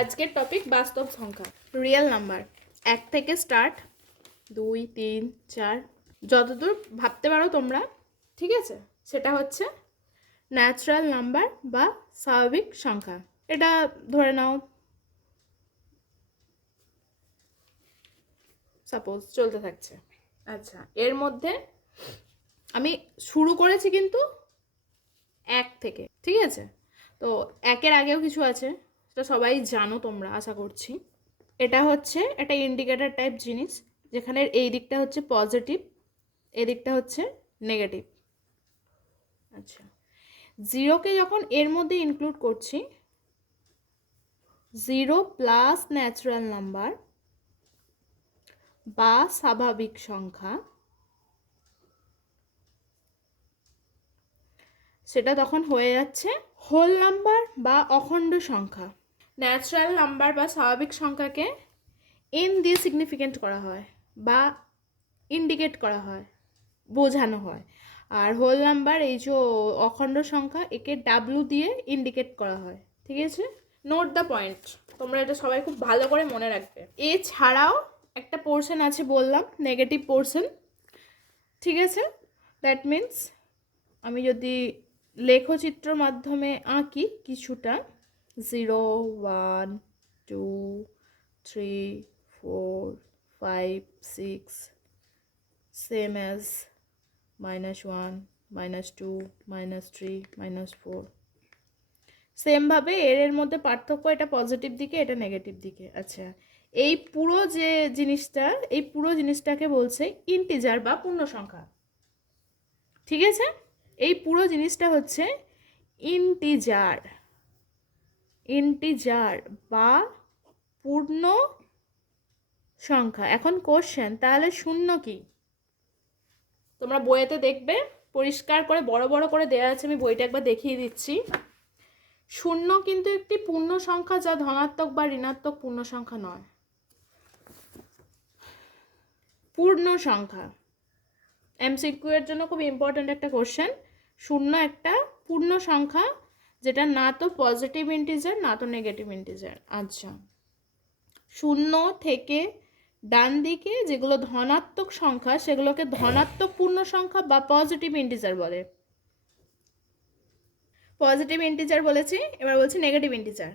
আজকের টপিক বাস্তব সংখ্যা। রিয়েল নাম্বার এক থেকে স্টার্ট দুই তিন চার। যতদূর ভাবতে পারো তোমরা ঠিক আছে? সেটা হচ্ছে ন্যাচারাল নাম্বার বা স্বাভাবিক সংখ্যা। এটা ধরে নাও। সাপোজ চলতে থাকছে। আচ্ছা এর মধ্যে আমি শুরু করেছি কিন্তু এক থেকে ঠিক আছে? তো একের আগেও কিছু আছে। সেটা সবাই জানো তোমরা, আশা করছি। এটা হচ্ছে একটা ইন্ডিকেটার টাইপ জিনিস, যেখানে এই দিকটা হচ্ছে পজিটিভ এই দিকটা হচ্ছে নেগেটিভ আচ্ছা জিরোকে যখন এর মধ্যে ইনক্লুড করছি জিরো প্লাস ন্যাচারাল নাম্বার বা স্বাভাবিক সংখ্যা, সেটা তখন হয়ে যাচ্ছে হোল নাম্বার বা অখণ্ড সংখ্যা। ন্যাচারাল নাম্বার বা স্বাভাবিক সংখ্যাকে এন দিয়ে সিগনিফিকেন্ট করা হয় বা ইন্ডিকেট করা হয়, বোঝানো হয়। আর হোল নাম্বার এই যে অখণ্ড সংখ্যা, একে ডাব্লু দিয়ে ইন্ডিকেট করা হয়। ঠিক আছে? নোট দ্য পয়েন্ট তোমরা এটা সবাই খুব ভালো করে মনে রাখবে। এছাড়াও একটা পোর্শন আছে বললাম নেগেটিভ পোর্শন ঠিক আছে? দ্যাট মিন্স আমি যদি লেখচিত্র মাধ্যমে আঁকি কিছুটা zero one two three four five six same as minus one minus two minus three minus four সেমভাবে এর এর মধ্যে পার্থক্য এটা পজিটিভ দিকে, এটা নেগেটিভ দিকে। আচ্ছা এই পুরো যে জিনিসটা, এই পুরো জিনিসটাকে বলছে ইন্টিজার বা পূর্ণ সংখ্যা। ঠিক আছে? এই পুরো জিনিসটা হচ্ছে ইন্টিজার ইন্টিজার বা পূর্ণ সংখ্যা। এখন কোশ্চেন তাহলে শূন্য কি? তোমরা বইয়েতে দেখবে, পরিষ্কার করে, বড় বড় করে দেওয়া আছে, আমি বইটা একবার দেখিয়ে দিচ্ছি। শূন্য কিন্তু একটি পূর্ণ সংখ্যা যা ধনাত্মক বা ঋণাত্মক পূর্ণ সংখ্যা নয়। পূর্ণ সংখ্যা। এমসিকিউ এর জন্য খুব ইম্পর্ট্যান্ট একটা কোশ্চেন শূন্য একটা পূর্ণ সংখ্যা যেটা না তো পজিটিভ ইন্টিজার না তো নেগেটিভ ইন্টিজার আচ্ছা। শূন্য থেকে ডান দিকে যেগুলো ধনাত্মক সংখ্যা, সেগুলোকে ধনাত্মক পূর্ণ সংখ্যা বা পজিটিভ ইন্টিজার বলে। পজিটিভ ইন্টিজার বলেছি, এবার বলছি নেগেটিভ ইন্টিজার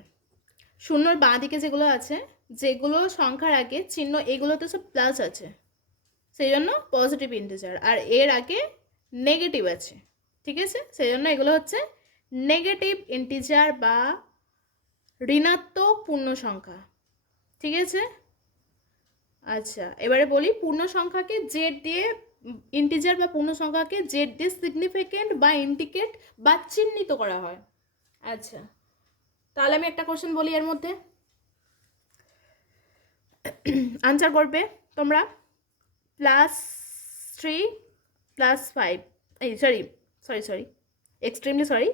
শূন্যর বাঁ দিকে যেগুলো আছে, যেগুলো সংখ্যার আগে চিহ্ন, এগুলোতে সব প্লাস আছে। সেই জন্য পজিটিভ ইন্টিজার আর এর আগে নেগেটিভ আছে। ঠিক আছে? সেই জন্য এগুলো হচ্ছে নেগেটিভ ইন্টিজার বা ঋণাত্মক পূর্ণ সংখ্যা ঠিক আছে? আচ্ছা এবারে বলি পূর্ণ সংখ্যাকে জেড দিয়ে ইন্টিজার বা পূর্ণ সংখ্যাকে জেড দিয়ে সিগনিফিকেন্ট বা ইন্ডিকেট বা চিহ্নিত করা হয়। আচ্ছা তাহলে আমি একটা কোশ্চেন বলি এর মধ্যে। আনসার করবে তোমরা? প্লাস থ্রি প্লাস ফাইভ এই sorry sorry sorry extremely sorry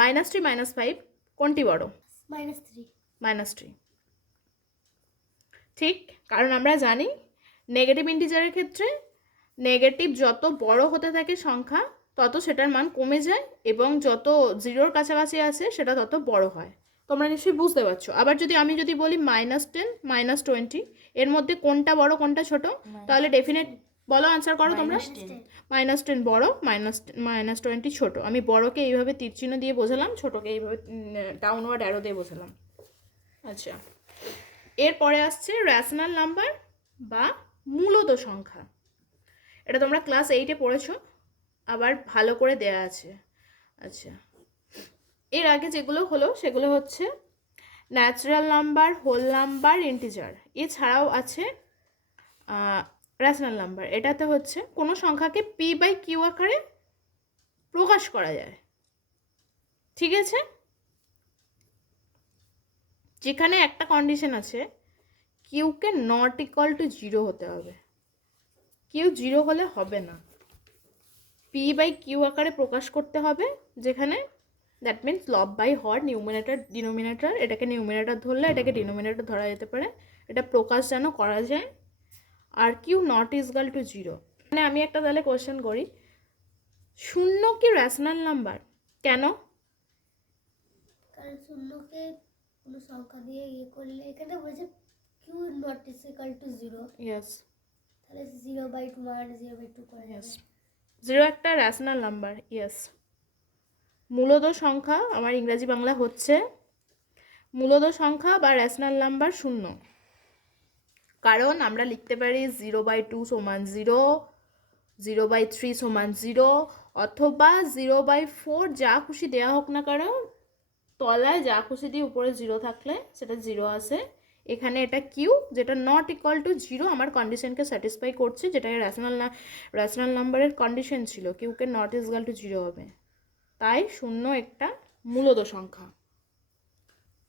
minus three minus five কোনটি বড়? মাইনাস থ্রি মাইনাস থ্রি ঠিক কারণ আমরা জানি নেগেটিভ ইন্টিজারের ক্ষেত্রে নেগেটিভ যত বড় হতে থাকে সংখ্যা তত সেটার মান কমে যায় এবং যত জিরোর কাছাকাছি আসে সেটা তত বড় হয়। তোমরা নিশ্চয়ই বুঝতে পারছ। আবার যদি আমি যদি বলি মাইনাস টেন মাইনাস টোয়েন্টি এর মধ্যে কোনটা বড় কোনটা ছোট? তাহলে ডেফিনেট বলো আনসার করো তোমরা। মাইনাস টেন বড় মাইনাস মাইনাস টোয়েন্টি ছোট। আমি বড়কে এইভাবে তীরচিহ্ন দিয়ে বোঝালাম ছোটকে এইভাবে ডাউনওয়ার্ড অ্যারো দিয়ে বোঝালাম। আচ্ছা। এরপরে আসছে র্যাশনাল নাম্বার বা মূলত সংখ্যা। এটা তোমরা ক্লাস এইটে পড়েছো আবার ভালো করে দেয়া আছে। আচ্ছা। এর আগে যেগুলো হলো সেগুলো হচ্ছে natural number whole number integer এছাড়াও আছে র্যাশনাল নাম্বার এটাতে হচ্ছে কোনো সংখ্যাকে পি বাই কিউ আকারে প্রকাশ করা যায়। ঠিক আছে? যেখানে একটা কন্ডিশন আছে কিউকে নট ইকুয়াল টু জিরো হতে হবে। কিউ জিরো হলে হবে না। পি বাই কিউ আকারে প্রকাশ করতে হবে, যেখানে দ্যাট মিন্স লব বাই হর নিউমিনেটর ডিনোমিনেটর এটাকে নিউমিনেটর ধরলে, এটাকে ডিনোমিনেটার ধরা যেতে পারে। এটা প্রকাশ যেন করা যায়। আর Q not equal to zero মানে আমি একটা তাহলে কোয়েশ্চেন করি। শূন্য কি র্যাশনাল নাম্বার কেন? কারণ শূন্যকে কোনো সংখ্যা দিয়ে ইয়ে করলে এখানে বলেছে Q not is equal to zero yes তাহলে zero by two one zero by two করে ইয়েস জিরো একটা র্যাশনাল নাম্বার ইয়েস মূলদ সংখ্যা আমার ইংরাজি বাংলা হচ্ছে মূলত সংখ্যা বা র্যাশনাল নাম্বার শূন্য। কারণ আমরা লিখতে পারি জিরো বাই টু সমান জিরো জিরো বাই থ্রি সমান জিরো অথবা জিরো বাই ফোর যা খুশি দেওয়া হোক না কারণ তলায় যা খুশি দিয়ে উপরে জিরো থাকলে সেটা জিরো আসে। এখানে এটা কিউ যেটা নট ইকুয়াল টু জিরো আমার কন্ডিশনকে স্যাটিসফাই করছে, যেটা র্যাশনাল না র্যাশনাল নাম্বারের কন্ডিশন ছিল কিউকে নট ইজগাল টু জিরো হবে। তাই শূন্য একটা মূলত সংখ্যা।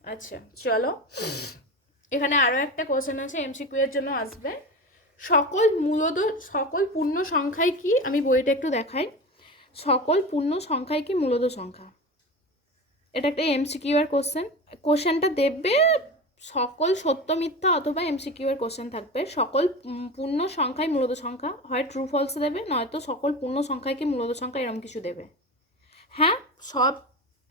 আচ্ছা চলো। এখানে আরও একটা কোশ্চেন আছে এমসিকিউ এর জন্য আসবে। সকল মূলত সকল পূর্ণ সংখ্যায় কি? আমি বইটা একটু দেখাই। সকল পূর্ণ সংখ্যায় কি মূলত সংখ্যা? এটা একটা এমসিকিউ এর কোশ্চেন কোশ্চেনটা দেবে সকল সত্য, মিথ্যা অথবা এমসিকিউ এর কোশ্চেন থাকবে। সকল পূর্ণ সংখ্যাই মূলত সংখ্যা। হয় ট্রু ফলস দেবে, নয়তো সকল পূর্ণ সংখ্যায় কি মূলত সংখ্যা এরকম কিছু দেবে। হ্যাঁ? সব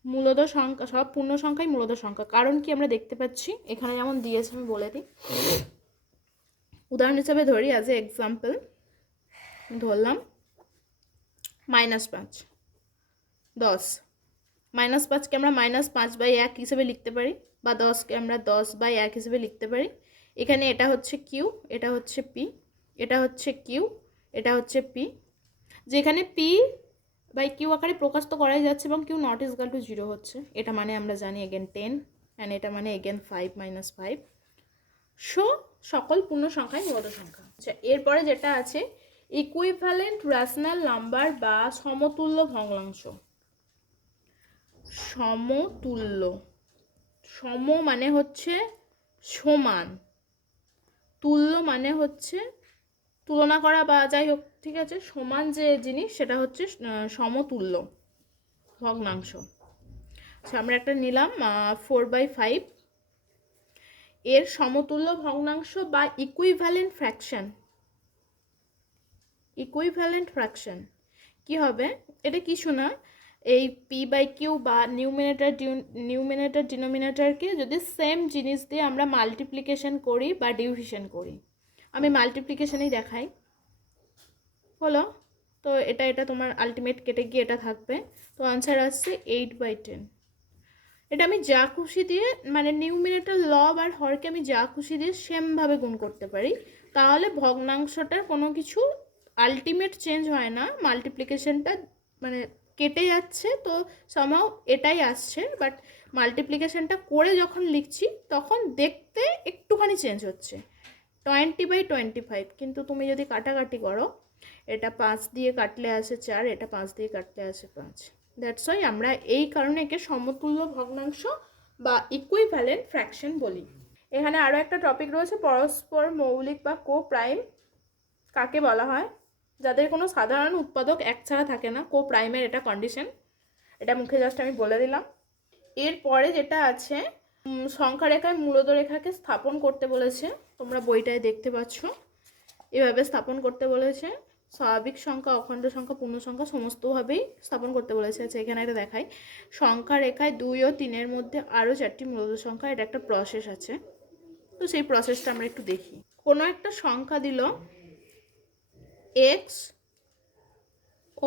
মূলত সংখ্যা, সব পূর্ণ সংখ্যাই মূলত সংখ্যা। কারণ কি আমরা দেখতে পাচ্ছি? এখানে যেমন দিয়েছে, আমি বলে দিই। উদাহরণ হিসাবে ধরি অ্যাজ এ এক্সাম্পল ধরলাম মাইনাস পাঁচ, দশ। মাইনাস পাঁচকে আমরা মাইনাস পাঁচ বাই এক হিসেবে লিখতে পারি, বা দশকে আমরা দশ বাই এক হিসেবে লিখতে পারি। এখানে এটা হচ্ছে কিউ এটা হচ্ছে পি এটা হচ্ছে কিউ এটা হচ্ছে পি যেখানে পি বাই কিউ আকারে প্রকাশ তো করাই যাচ্ছে এবং Q not equal to zero হচ্ছে। এটা মানে আমরা জানি এগেন টেন অ্যান্ড এটা মানে again five minus five so সকল পূর্ণ সংখ্যাই মূলত সংখ্যা। আচ্ছা এরপরে যেটা আছে ইকুইভ্যালেন্ট র্যাশনাল নাম্বার বা সমতুল্য ভগ্নাংশ। সমতুল্য। সম মানে হচ্ছে সমান। তুল্য মানে হচ্ছে তুলনা করা বা যাই হোক ঠিক আছে? সমান যে জিনিস সেটা হচ্ছে সমতুল্য ভগ্নাংশ। আমরা একটা নিলাম ফোর বাই ফাইভ এর সমতুল্য ভগ্নাংশ বা ইকুইভ্যালেন্ট ফ্র্যাকশন ইকুইভ্যালেন্ট ফ্র্যাকশন কি হবে? এটা কিছু না। এই পি বাই কিউ বা নিউমিনেটার নিউমিনেটার ডিনোমিনেটারকে যদি সেম জিনিস দিয়ে আমরা মাল্টিপ্লিকেশন করি বা ডিভিশন করি। আমি মাল্টিপ্লিকেশনই দেখাই। হলো, তো এটা এটা তোমার আলটিমেট কেটে গিয়ে এটা থাকবে। তো আনসার আসছে এইট বাই টেন এটা আমি যা খুশি দিয়ে মানে নিউমিনেটার লব আর হরকে আমি যা খুশি দিয়ে সেমভাবে গুণ করতে পারি। তাহলে ভগ্নাংশটার কোনো কিছু আলটিমেট চেঞ্জ হয় না মাল্টিপ্লিকেশনটা মানে কেটে যাচ্ছে, তো সামাও এটাই আসছে। বাট মাল্টিপ্লিকেশনটা করে যখন লিখছি, তখন দেখতে একটুখানি চেঞ্জ হচ্ছে। টোয়েন্টি বাই টোয়েন্টি ফাইভ কিন্তু তুমি যদি কাটাকাটি করো এটা পাঁচ দিয়ে কাটলে আসে চার, এটা পাঁচ দিয়ে কাটলে আসে পাঁচ। দ্যাটস ওয়াই আমরা এই কারণে একে সমতুল্য ভগ্নাংশ বা ইকুইভ্যালেন্ট ফ্র্যাকশন বলি। এখানে আরও একটা টপিক রয়েছে, পরস্পর মৌলিক বা কো প্রাইম কাকে বলা হয়? যাদের কোনো সাধারণ উৎপাদক এক ছাড়া থাকে না কো প্রাইমের এটা কন্ডিশন এটা মুখে জাস্ট আমি বলে দিলাম। এরপরে যেটা আছে সংখ্যা রেখায় মূলত রেখাকে স্থাপন করতে বলেছে। তোমরা বইটায় দেখতে পাচ্ছ। এভাবে স্থাপন করতে বলেছে। স্বাভাবিক সংখ্যা, অখণ্ড সংখ্যা, পূর্ণ সংখ্যা সমস্তভাবেই স্থাপন করতে বলেছে। আচ্ছা এখানে একটা দেখাই। সংখ্যা রেখায় দুই ও তিনের মধ্যে আরও চারটি মূলত সংখ্যা, এটা একটা প্রসেস আছে। তো সেই প্রসেসটা আমরা একটু দেখি। কোনো একটা সংখ্যা দিল এক্স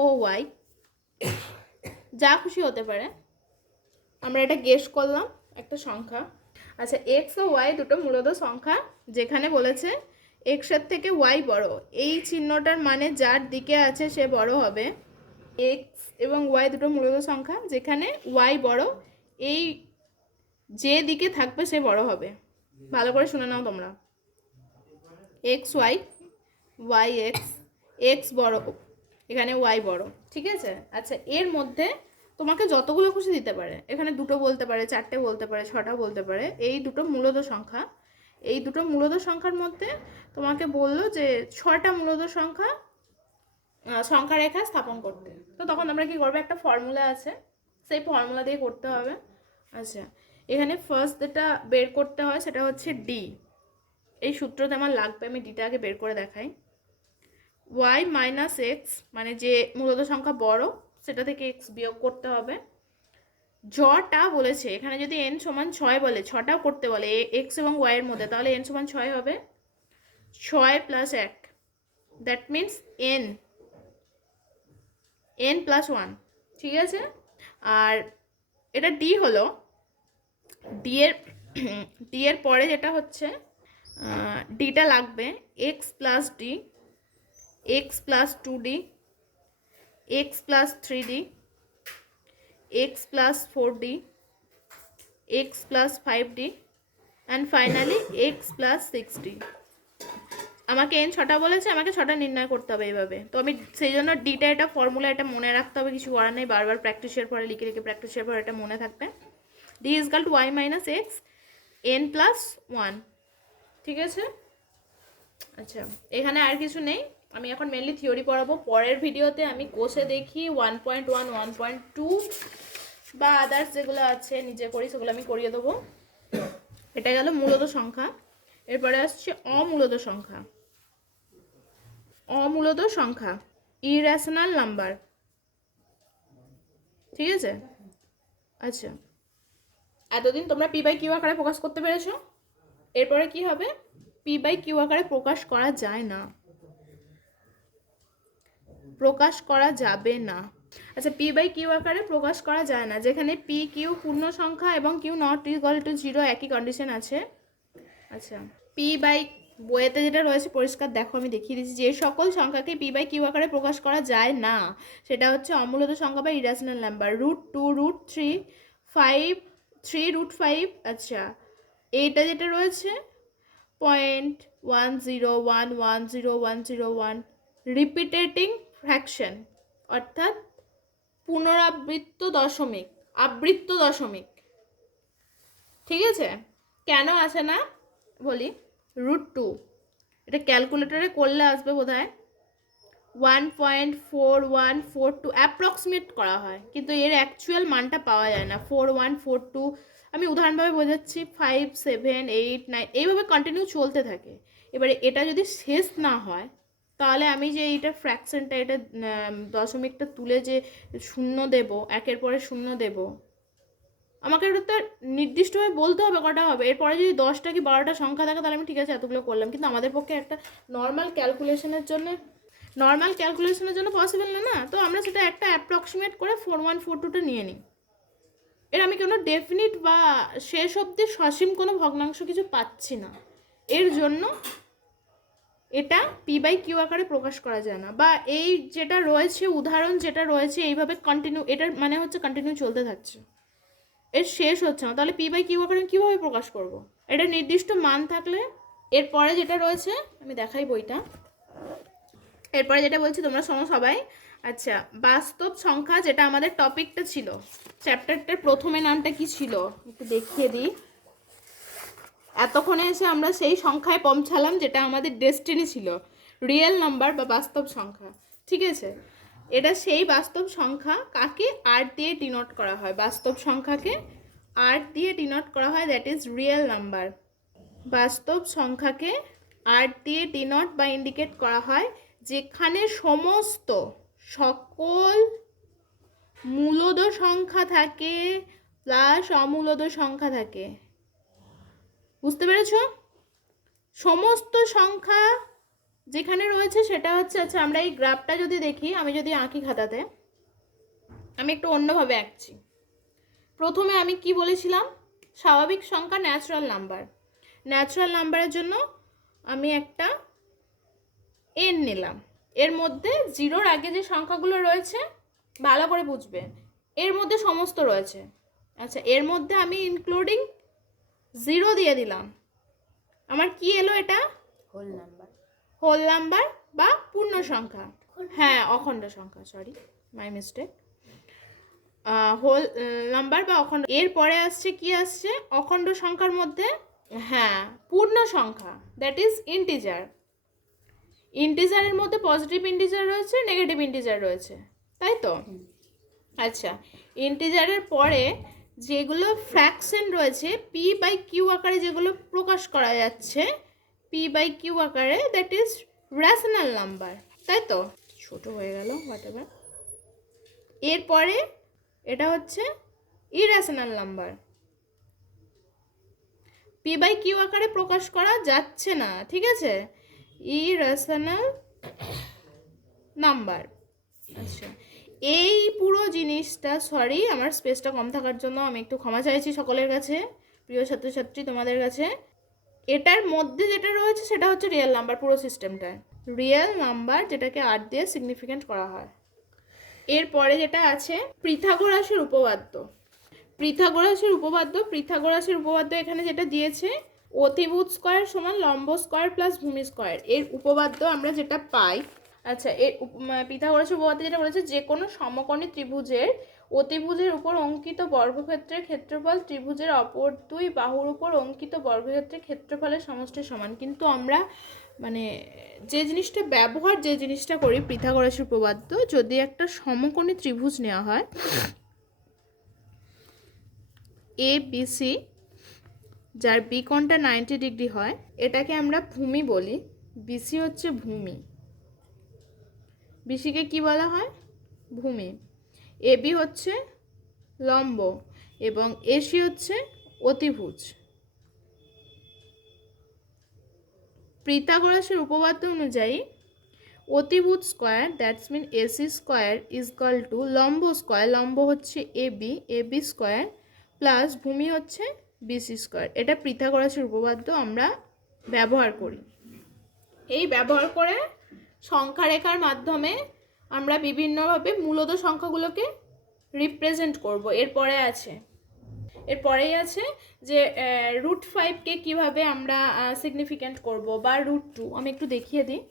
ও ওয়াই যা খুশি হতে পারে। আমরা এটা গেস করলাম একটা সংখ্যা। আচ্ছা এক্স ও ওয়াই দুটো মূলত সংখ্যা যেখানে বলেছে এক্সের থেকে ওয়াই বড়। এই চিহ্নটার মানে যার দিকে আছে সে বড় হবে। এক্স এবং ওয়াই দুটো মূলত সংখ্যা, যেখানে ওয়াই বড়, এই যে দিকে থাকবে সে বড় হবে। ভালো করে শুনে নাও তোমরা। X Y Y X X বড়, এখানে ওয়াই বড়, ঠিক আছে? আচ্ছা এর মধ্যে তোমাকে যতগুলো খুশি দিতে পারে, এখানে দুটো বলতে পারে, চারটে বলতে পারে, ছটা বলতে পারে, এই দুটো মূলত সংখ্যা। এই দুটো মূলত সংখ্যার মধ্যে তোমাকে বলল যে ছটা মূলত সংখ্যা সংখ্যা রেখা স্থাপন করতে। তো তখন আমরা কি করব? একটা ফর্মুলা আছে। সেই ফর্মুলা দিয়ে করতে হবে। আচ্ছা এখানে ফার্স্ট যেটা বের করতে হয় সেটা হচ্ছে ডি এই সূত্রতে আমার লাগবে, আমি ডিটা আগে বের করে দেখাই। ওয়াই মাইনাস এক্স মানে যে মূলত সংখ্যা বড়, সেটা থেকে এক্স বিয়োগ করতে হবে। জটা বলেছে, এখানে যদি এন সমান ছয় বলে, ছটাও করতে বলে এক্স এবং ওয়াই এর মধ্যে, তাহলে এন সমান ছয় হবে? ছয় প্লাস এক that means N N plus one ঠিক আছে? আর এটা ডি হলো ডি এর ডি এর পরে যেটা হচ্ছে ডিটা লাগবে X plus D X plus two D X plus three D four D X plus five D and finally plus six D আমাকে এন ছটা বলেছে, আমাকে ছটা নির্ণয় করতে হবে এইভাবে। তো আমি সেই জন্য ডিটা এটা ফর্মুলা এটা মনে রাখতে হবে, কিছু করার নেই, বারবার প্র্যাকটিসের পরে লিখে লিখে প্র্যাকটিসের পরে এটা মনে থাকবে। D equal to Y minus X N plus one ঠিক আছে? আচ্ছা এখানে আর কিছু নেই। আমি এখন মেনলি থিওরি পড়াবো। পরের ভিডিওতে আমি কোষে দেখি one point one one point two বা আদার্স যেগুলো আছে, নিজে করি, সেগুলো আমি করিয়ে দেবো। এটা গেল মূলত সংখ্যা। এরপরে আসছে অমূলত সংখ্যা। অমূলত সংখ্যা। ইরেশনাল নাম্বার ঠিক আছে? আচ্ছা। এতদিন তোমরা পি বাই কিউ আকারে প্রকাশ করতে পেরেছ। এরপরে কি হবে? পি বাই কিউ আকারে প্রকাশ করা যায় না। প্রকাশ করা যাবে না। আচ্ছা পি বাই কিউ আকারে প্রকাশ করা যায় না, যেখানে পি কিউ পূর্ণ সংখ্যা এবং Q not equal to zero একই কন্ডিশন আছে। আচ্ছা পি বাই বইয়েতে যেটা রয়েছে, পরিষ্কার দেখো, আমি দেখিয়ে দিচ্ছি। যে সকল সংখ্যাকে পি বাই কিউ আকারে প্রকাশ করা যায় না, সেটা হচ্ছে অমূলত সংখ্যা বা irrational number root two root three five three root five আচ্ছা এইটা যেটা রয়েছে point one zero one one zero one zero one repeating fraction অর্থাৎ পুনরাবৃত্ত দশমিক, আবৃত্ত দশমিক। ঠিক আছে? কেন আছে না? বলি রুট টু এটা ক্যালকুলেটরে করলে আসবে বোধ হয় one point four one four two approximate করা হয়। কিন্তু এর অ্যাকচুয়াল মানটা পাওয়া যায় না। ফোর ওয়ান ফোর টু আমি উদাহরণভাবে বোঝাচ্ছি ফাইভ সেভেন এইট নাইন এইভাবে কন্টিনিউ চলতে থাকে। এবারে এটা যদি শেষ না হয় তাহলে আমি যে এইটা ফ্র্যাকশনটা এটা দশমিকটা তুলে যে শূন্য দেব, একের পরে শূন্য দেব, আমাকে ওটা তো নির্দিষ্টভাবে বলতে হবে কটা হবে। এরপরে যদি দশটা কি বারোটা সংখ্যা থাকে, তাহলে আমি ঠিক আছে এতগুলো করলাম। কিন্তু আমাদের পক্ষে একটা নর্মাল ক্যালকুলেশনের জন্য নর্মাল ক্যালকুলেশনের জন্য পসিবল না না? তো আমরা সেটা একটা অ্যাপ্রক্সিমেট করে ফোর ওয়ান ফোর টুটা নিয়ে নিই। এর আমি কোনো ডেফিনিট বা শেষ অবধি সসীম কোনো ভগ্নাংশ কিছু পাচ্ছি না। এর জন্য এটা পি বাই কিউ আকারে প্রকাশ করা যায় না। বা এই যেটা রয়েছে, উদাহরণ যেটা রয়েছে, এইভাবে কন্টিনিউ এটার মানে হচ্ছে কন্টিনিউ চলতে থাকছে। এর শেষ হচ্ছে না। তাহলে পি বাই কিউ আকারে কীভাবে প্রকাশ করব। এটা নির্দিষ্ট মান থাকলে, এরপরে যেটা রয়েছে, আমি দেখাই বইটা। এরপরে যেটা বলছি, তোমরা শোনো সবাই। আচ্ছা বাস্তব সংখ্যা যেটা আমাদের টপিকটা ছিল চ্যাপ্টারটার প্রথমে নামটা কি ছিল? একটু দেখিয়ে দিই। এতক্ষণে এসে আমরা সেই সংখ্যায় পৌঁছালাম যেটা আমাদের ডেস্টিনি ছিল, রিয়েল নাম্বার বা বাস্তব সংখ্যা, ঠিক আছে? এটা সেই বাস্তব সংখ্যা কাকে আট দিয়ে ডিনোট করা হয়? বাস্তব সংখ্যাকে আট দিয়ে ডিনোট করা হয় দ্যাট ইজ রিয়েল নাম্বার বাস্তব সংখ্যাকে আট দিয়ে ডিনোট বা ইন্ডিকেট করা হয়, যেখানে সমস্ত, সকল মূলদ সংখ্যা থাকে প্লাস অমূলদ সংখ্যা থাকে। বুঝতে পেরেছ? সমস্ত সংখ্যা যেখানে রয়েছে সেটা হচ্ছে আচ্ছা আমরা এই গ্রাফটা যদি দেখি, আমি যদি আঁকি খাতাতে, আমি একটু অন্যভাবে আঁকছি। প্রথমে আমি কি বলেছিলাম? স্বাভাবিক সংখ্যা ন্যাচারাল নাম্বার ন্যাচারাল নাম্বারের জন্য আমি একটা এন নিলাম। এর মধ্যে জিরোর আগে যে সংখ্যাগুলো রয়েছে, ভালো করে বুঝবে। এর মধ্যে সমস্ত রয়েছে। আচ্ছা এর মধ্যে আমি ইনক্লুডিং জিরো দিয়ে দিলাম। আমার কি এলো এটা? Whole number. হোল নাম্বার বা পূর্ণ সংখ্যা। হ্যাঁ অখণ্ড সংখ্যা sorry my mistake whole number বা অখণ্ড। এরপরে আসছে কি আসছে? অখণ্ড সংখ্যার মধ্যে হ্যাঁ পূর্ণ সংখ্যা দ্যাট ইজ ইন্টিজার ইন্টিজারের মধ্যে পজিটিভ ইন্টিজার রয়েছে নেগেটিভ ইন্টিজার রয়েছে তাই তো? আচ্ছা ইন্টিজারের পরে যেগুলো ফ্র্যাকশন রয়েছে পি বাই কিউ আকারে যেগুলো প্রকাশ করা যাচ্ছে পি বাই কিউ আকারে দ্যাট ইজ রেশনাল নাম্বার তাই তো? ছোট হয়ে গেল হোয়াট এভার এরপরে এটা হচ্ছে irrational number P by Q আকারে প্রকাশ করা যাচ্ছে না, ঠিক আছে? ইরেশনাল নাম্বার আচ্ছা। এই পুরো জিনিসটা সরি আমার স্পেসটা কম থাকার জন্য আমি একটু ক্ষমা চাইছি সকলের কাছে, প্রিয় ছাত্রছাত্রী তোমাদের কাছে। এটার মধ্যে যেটা রয়েছে সেটা হচ্ছে রিয়েল নাম্বার পুরো সিস্টেমটায় রিয়েল নাম্বার যেটাকে আট দিয়ে সিগনিফিকেন্ট করা হয়। এরপরে যেটা আছে, পৃথাগোরাসের উপপাদ্য। পৃথাগোরাসের উপপাদ্য পৃথাগোরাসের উপপাদ্য এখানে যেটা দিয়েছে অতিভূত স্কয়ার সমান লম্ব স্কয়ার প্লাস ভূমি স্কয়ার এর উপপাদ্য আমরা যেটা পাই আচ্ছা এর পিথাগোরাসের উপপাদ্য যেটা বলেছে, যে কোনো সমকোণী ত্রিভুজের অতিভুজের উপর অঙ্কিত বর্গক্ষেত্রের ক্ষেত্রফল ত্রিভুজের অপর দুই বাহুর উপর অঙ্কিত বর্গক্ষেত্রের ক্ষেত্রফলের সমষ্টি সমান। কিন্তু আমরা মানে যে জিনিসটা ব্যবহার, যে জিনিসটা করি, পৃথাগোরাসের উপপাদ্য, যদি একটা সমকোণী ত্রিভুজ নেওয়া হয় এ বি সি যার বি কোণটা নাইনটি ডিগ্রি হয়, এটাকে আমরা ভূমি বলি। বিসি হচ্ছে ভূমি। বিসিকে কি বলা হয়? ভূমি। এবি হচ্ছে লম্ব এবং এসি হচ্ছে অতিভুজ। পৃথাগোরাসের উপপাদ্য অনুযায়ী, অতিভুজ square, that's mean AC square is equal to লম্ব স্কোয়ার, লম্ব হচ্ছে এবি এবি স্কোয়ার প্লাস ভূমি হচ্ছে বিসি স্কোয়ার। এটা পৃথাগোরাসের উপপাদ্য আমরা ব্যবহার করি। এই ব্যবহার করে সংখ্যা রেখার মাধ্যমে আমরা বিভিন্নভাবে মূলত সংখ্যাগুলোকে রিপ্রেজেন্ট করব। এরপরে আছে এরপরেই আছে যে রুট ফাইভকে কীভাবে আমরা সিগনিফিক্যান্ট করব বা রুট টু আমি একটু দেখিয়ে দিই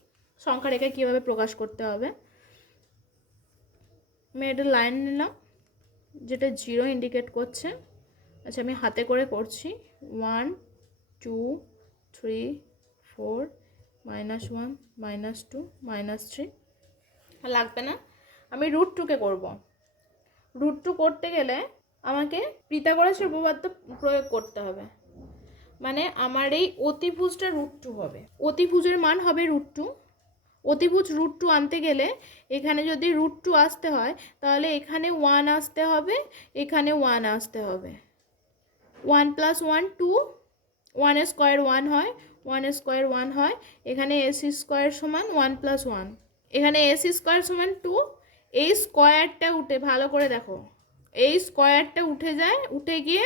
সংখ্যা রেখা কীভাবে প্রকাশ করতে হবে। আমি একটা লাইন নিলাম, যেটা জিরো ইন্ডিকেট করছে। আচ্ছা আমি হাতে করে করছি। One two three four minus one minus two minus three লাগবে না। আমি রুট টুকে করব। রুট টু করতে গেলে আমাকে পিতাগোরাসের উপপাদ্য প্রয়োগ করতে হবে। মানে আমার এই অতিভুজটা রুট টু হবে। অতিভুজের মান হবে রুট টু অতিভুজ রুট টু আনতে গেলে এখানে যদি রুট টু আসতে হয়, তাহলে এখানে ওয়ান আসতে হবে, এখানে ওয়ান আসতে হবে। One plus one two one square one হয়। ওয়ান স্কোয়ার ওয়ান হয়, এখানে এসি স্কোয়ার সমান ওয়ান প্লাস ওয়ান এখানে এসি স্কোয়ার সমান টু এই স্কোয়ারটা উঠে, ভালো করে দেখো, এই স্কোয়ারটা উঠে যায়, উঠে গিয়ে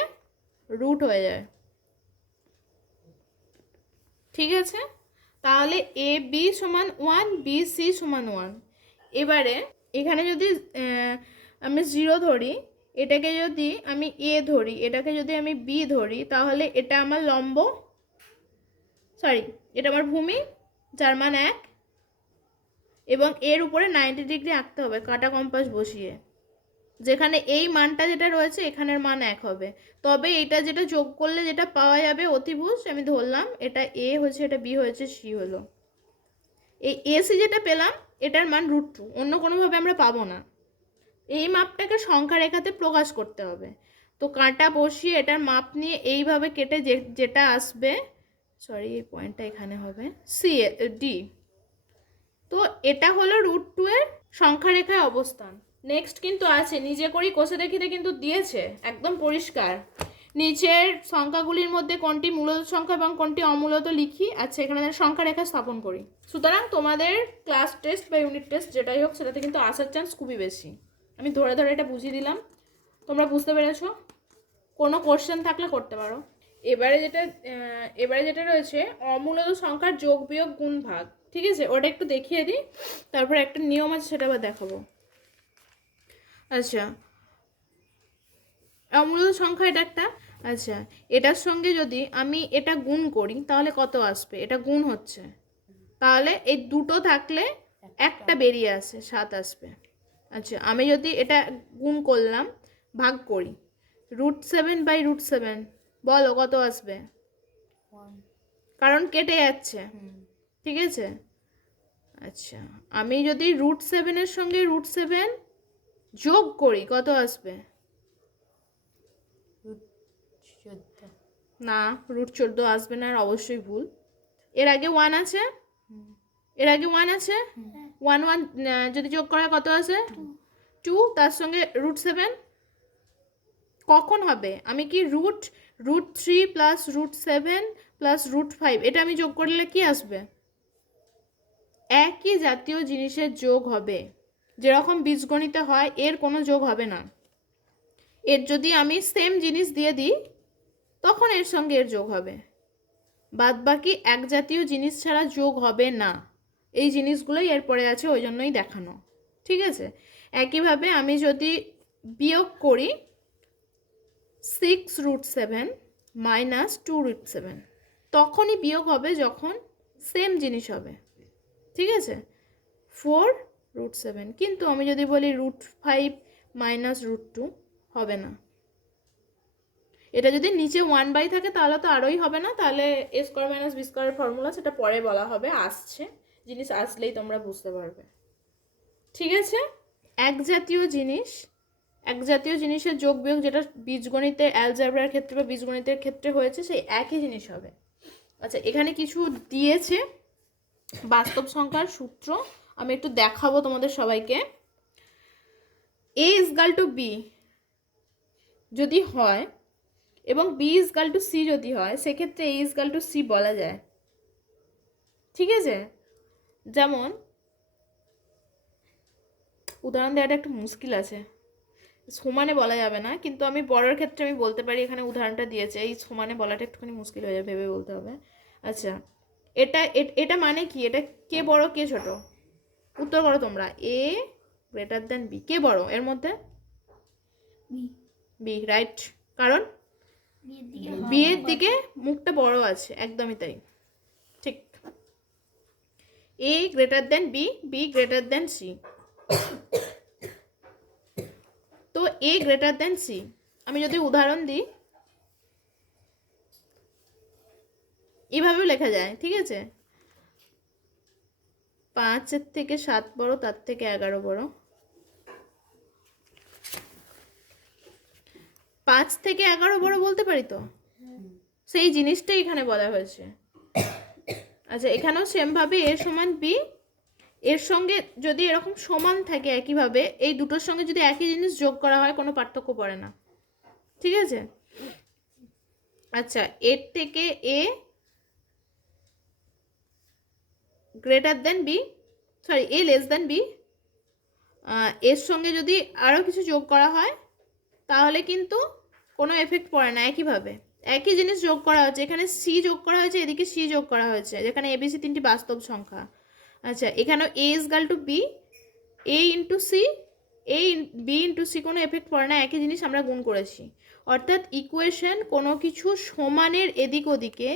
রুট হয়ে যায়। ঠিক আছে? তাহলে এ বি সমান ওয়ান বি সি সমান ওয়ান এবারে, এখানে যদি আমি জিরো ধরি, এটাকে যদি আমি এ ধরি, এটাকে যদি আমি বি ধরি, তাহলে এটা আমার লম্ব সরি এটা আমার ভূমি জার্মান এক, এবং এর উপরে নাইনটি ডিগ্রি আঁকতে হবে, কাটা কম্পাস বসিয়ে। যেখানে এই মানটা যেটা রয়েছে, এখানের মান এক হবে। তবে এটা যেটা যোগ করলে যেটা পাওয়া যাবে, অতিভুজ, আমি ধরলাম, এটা এ হয়েছে, এটা বি হয়েছে সি হলো। এই এসি যেটা পেলাম, এটার মান রুট টু অন্য কোনোভাবে আমরা পাবো না। এই মাপটাকে সংখ্যা রেখাতে প্রকাশ করতে হবে। তো কাঁটা বসিয়ে এটার মাপ নিয়ে এইভাবে কেটে যে, যেটা আসবে সরি এই পয়েন্টটা এখানে হবে। সি ডি তো এটা হলো রুট টু এর সংখ্যা রেখায় অবস্থান। নেক্সট কিন্তু আছে, নিজে করেই কষে দেখিতে কিন্তু দিয়েছে, একদম পরিষ্কার। নিচের সংখ্যাগুলির মধ্যে কোনটি মূলত সংখ্যা এবং কোনটি অমূলত লিখি আচ্ছা এখানে সংখ্যা রেখা স্থাপন করি। সুতরাং তোমাদের ক্লাস টেস্ট বা ইউনিট টেস্ট যেটাই হোক, সেটাতে কিন্তু আসার চান্স খুবই বেশি। আমি ধরে ধরে এটা বুঝিয়ে দিলাম। তোমরা বুঝতে পেরেছ? কোনো কোশ্চেন থাকলে করতে পারো। এবারে যেটা এবারে যেটা রয়েছে, অমূলত সংখ্যার যোগ বিয়োগ গুণ ভাগ। ঠিক আছে? ওটা একটু দেখিয়ে দিই, তারপর একটা নিয়ম আছে, সেটা আবার দেখাবো। আচ্ছা। অমূলত সংখ্যা এটা একটা। আচ্ছা এটার সঙ্গে যদি আমি এটা গুণ করি, তাহলে কত আসবে? এটা গুণ হচ্ছে। তাহলে এই দুটো থাকলে একটা বেরিয়ে আসে, সাত আসবে। আচ্ছা আমি যদি এটা গুণ করলাম, ভাগ করি root seven by root seven বলো কত আসবে? কারণ কেটে যাচ্ছে। ঠিক আছে? আচ্ছা আমি যদি রুট সেভেনের সঙ্গে রুট সেভেন যোগ করি কত আসবে? না রুট চোদ্দ আসবে না আর অবশ্যই ভুল। এর আগে ওয়ান আছে? এর আগে ওয়ান আছে? ওয়ান ওয়ান যদি যোগ করা হয় কত আছে টু তার সঙ্গে রুট সেভেন কখন হবে? আমি কি root root three plus root seven plus root five এটা আমি যোগ করলে কি আসবে? একই জাতীয় জিনিসের যোগ হবে। যেরকম বীজগণিতে হয়, এর কোনো যোগ হবে না। এর যদি আমি সেম জিনিস দিয়ে দিই, তখন এর সঙ্গে এর যোগ হবে। বাদ বাকি এক জাতীয় জিনিস ছাড়া যোগ হবে না। এই জিনিসগুলোই এরপরে আছে, ওই জন্যই দেখানো। ঠিক আছে? একইভাবে আমি যদি বিয়োগ করি six root seven minus two root seven. তখনই বিয়োগ হবে যখন সেম জিনিস হবে। ঠিক আছে? Four root seven. কিন্তু আমি যদি বলি root five minus root two হবে না। এটা যদি নিচে ওয়ান বাই থাকে তাহলে তো আরোই হবে না। তাহলে এ স্কোয়ার মাইনাস বি স্কোয়ারের ফর্মুলা সেটা পরে বলা হবে। আসছে। জিনিস আসলেই তোমরা বুঝতে পারবে। ঠিক আছে? এক জাতীয় জিনিস এক জাতীয় জিনিসের যোগ বিয়োগ যেটা বীজগণিতে অ্যালজাবরার ক্ষেত্রে বা বীজগণিতের ক্ষেত্রে হয়েছে, সেই একই জিনিস হবে। আচ্ছা এখানে কিছু দিয়েছে বাস্তব সংখ্যার সূত্র। আমি একটু দেখাবো তোমাদের সবাইকে। এ ইজগাল টু বি যদি হয় এবং বি ইজগাল টু সি যদি হয়, সেক্ষেত্রে এ ইজগাল টু সি বলা যায়। ঠিক আছে? যেমন, উদাহরণ দেওয়াটা একটু মুশকিল আছে। সমানে বলা যাবে না কিন্তু আমি বড়ের ক্ষেত্রে আমি বলতে পারি এখানে উদাহরণটা দিয়েছে এই সমানে বলাটা একটুখানি মুশকিল হয়ে যাবে ভেবে বলতে হবে। আচ্ছা এটা এটা মানে কি? এটা কে বড় কে ছোট? উত্তর করো তোমরা। এ গ্রেটার দ্যান বি কে বড়? এর মধ্যে? বি রাইট কারণ? বিয়ের দিকে মুখটা বড় আছে একদমই তাই। ঠিক। A greater than B B greater than C A greater than C আমি যদি উদাহরণ দিই, এভাবেও লেখা যায়, ঠিক আছে? পাঁচের থেকে সাত বড়, তার থেকে এগারো বড়। পাঁচ থেকে এগারো বড় বলতে পারি তো? সেই জিনিসটাই এখানে বলা হয়েছে। আচ্ছা এখানেও সেমভাবে এর সমান বি এর সঙ্গে যদি এরকম সমান থাকে একইভাবে, এই দুটোর সঙ্গে যদি একই জিনিস যোগ করা হয়, কোনো পার্থক্য পড়ে না। ঠিক আছে? আচ্ছা এর থেকে A greater than B sorry A less than B এর সঙ্গে যদি আরও কিছু যোগ করা হয়, তাহলে কিন্তু কোনো এফেক্ট পড়ে না একইভাবে। একই জিনিস যোগ করা হয়েছে, এখানে সি যোগ করা হয়েছে, এদিকে সি যোগ করা হয়েছে, যেখানে এবিসি তিনটি বাস্তব সংখ্যা। আচ্ছা এখানেও A is equal to B A into C A B into C কোনো এফেক্ট পড়ে না, একই জিনিস আমরা গুণ করেছি। অর্থাৎ ইকুয়েশন কোনো কিছু সমানের এদিক ওদিকে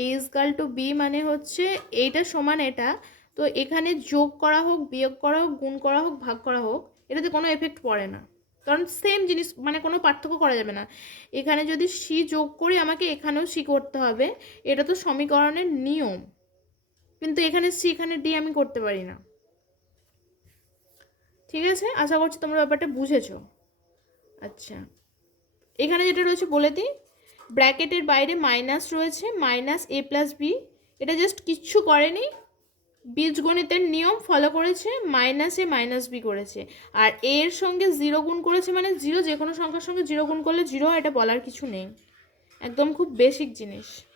A is equal to B মানে হচ্ছে এইটা সমান এটা, তো এখানে যোগ করা হোক, বিয়োগ করা হোক, গুণ করা হোক, ভাগ করা হোক, এটাতে কোনো এফেক্ট পড়ে না। কারণ সেম জিনিস মানে কোনো পার্থক্য করা যাবে না। এখানে যদি সি যোগ করি, আমাকে এখানেও সি করতে হবে। এটা তো সমীকরণের নিয়ম। কিন্তু এখানে সি এখানে ডি আমি করতে পারি না। ঠিক আছে? আশা করছি তোমরা ব্যাপারটা বুঝেছ। আচ্ছা। এখানে যেটা রয়েছে বলে দিই, ব্র্যাকেটের বাইরে মাইনাস রয়েছে, মাইনাস এ প্লাস বি এটা জাস্ট কিচ্ছু করেনি। বীজগণিতের নিয়ম ফলো করেছে, মাইনাসে মাইনাস বি করেছে। আর এ এর সঙ্গে জিরো গুণ করেছে মানে জিরো যে কোনো সংখ্যার সঙ্গে জিরো গুণ করলে জিরো এটা বলার কিছু নেই। একদম খুব বেসিক জিনিস।